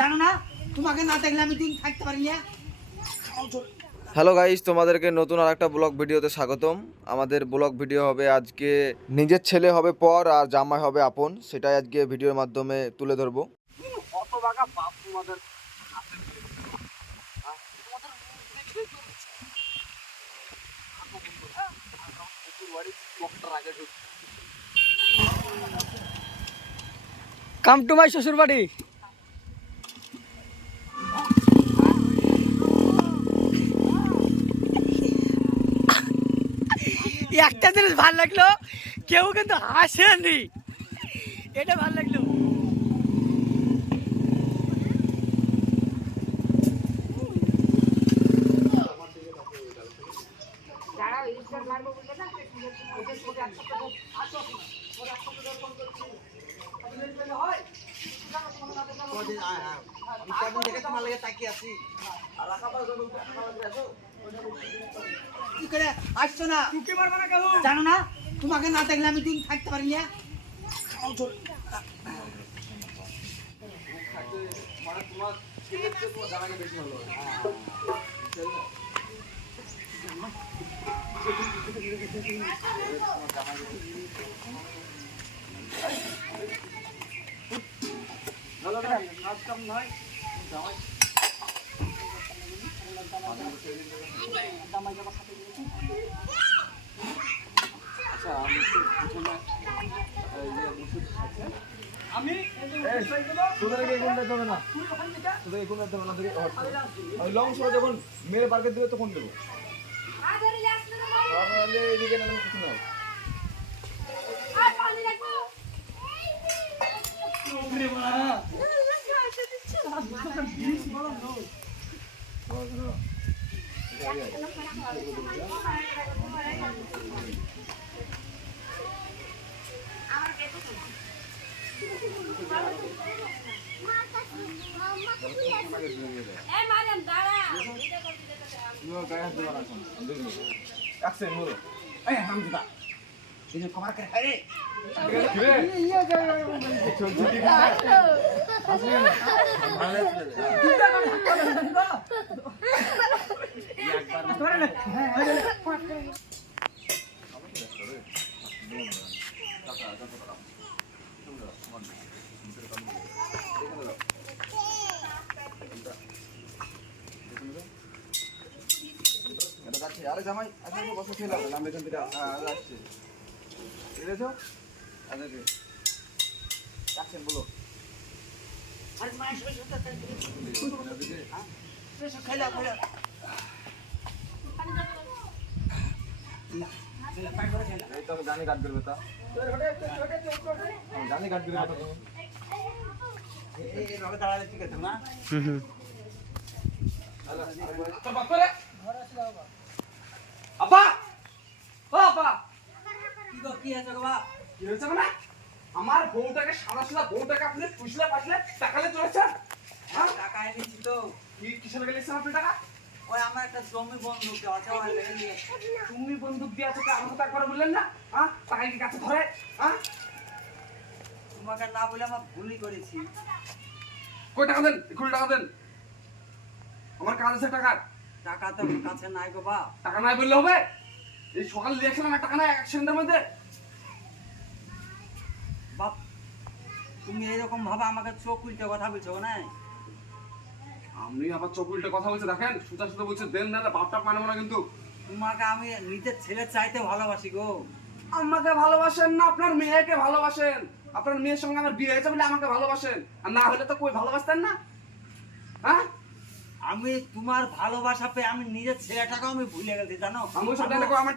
জানো না তোমাকে না দেখলে আমি দিন থাকতে পারি না। হ্যালো গাইস, তোমাদেরকে নতুন আরেকটা ব্লগ ভিডিওতে স্বাগতম। আমাদের ব্লগ ভিডিও হবে আজকে, নিজের ছেলে হবে পর আর জামাই হবে আপন, সেটাই আজকে ভিডিওর মাধ্যমে তুলে ধরবো। কত বাঘা বাপ তোমাদের কাম টু মাই শ্বশুর বাড়ি। একটা জিনিস ভালো লাগলো, কেউ কিন্তু হাসেনি, এটা ভালো লাগলো। আমি কদিন থেকে তোমার লাগে তাকিয়ে আছি। কি করে আসছো না? টুকি মারবো না কেন? জানো না তোমাকে না দেখলে আমি দিন থাকতে পারি না। মানে তোমার ছেলের চেয়ে তোমার জামাইকে বেশি ভালো কাজ কাম নয় জামাই আচ্ছা আমি প্রথমে ওষুধ আছে আমি তোদেরকে এই কোনটা দেবে না তোদেরকে কোনটা দেবে না তোদেরকে আমি লং শো যখন মেরে বার্গেট দেবে তখন দেবো তাহলে এদিকে না কিছু না গায়ে হাত দেওয়া রাখুন একসে মোড়ো এই হামজা এই যে খবর করে আরে আরে জামাই আজকে বসে ছিল নাম এখান থেকে আসছে বুঝেছো আজকে অ্যাকশন বলো আরে মায়ের সাথে খেলা খেলা এই তো আমি জানি কাট করবে তা আমি জানি কাট করবে তা এই ভাবে দাঁড়ালে ঠিক আছে না? তোর বাপ রে আপা ও আপা কি আছে গো বাপ? কি হয়েছে মানে আমার বউটাকে সাদা সাদা বউটাকে আপনি পুষলে পাছলে টাকালে চলেছেন হ্যাঁ টাকা এনেছি তো। কি কিসের লেগে লিখছেন আপনি টাকা ওই আমার একটা জমি বন্ধক দেওয়া আছে, ওই লেগে নিয়ে এসেছি। তুমি বন্দুক দিয়ে আছো আমাকে তো একবার বললেন না হ্যাঁ টাকা কি কাছে ধরে হ্যাঁ তোমাকে না বলে আমার ভুলই করেছি। কই টাকা দেন এক্ষুনি টাকা দেন আমার কাজ আছে টাকার টাকা তো আমার কাছে নাই গো বাপ। টাকা নাই বললে হবে এই সকালে লিখছিলাম টাকা নাই অ্যাক্সিডেন্টের মধ্যে বাপ তুমি এরকম ভাবে আমাকে চোখ উল্টে কথা বলছো না? আপনি আবার চোখ উল্টে কথা বলছে দেখেন সুতা সুতা বলছে দেন না বাপটা মানবো না কিন্তু তোমাকে আমি নিজের ছেলের চাইতে ভালোবাসি গো। আমাকে ভালোবাসেন না আপনার মেয়েকে ভালোবাসেন আপনার মেয়ের সঙ্গে আমার বিয়ে হয়েছে বলে আমাকে ভালোবাসেন আর না হলে তো কই ভালোবাসতেন না হ্যাঁ আমি তোমার ভালোবাসা পেয়ে আমি নিজের ছেলেটাকেও আমি ভুলে গেছি জানো। আমি সব আমার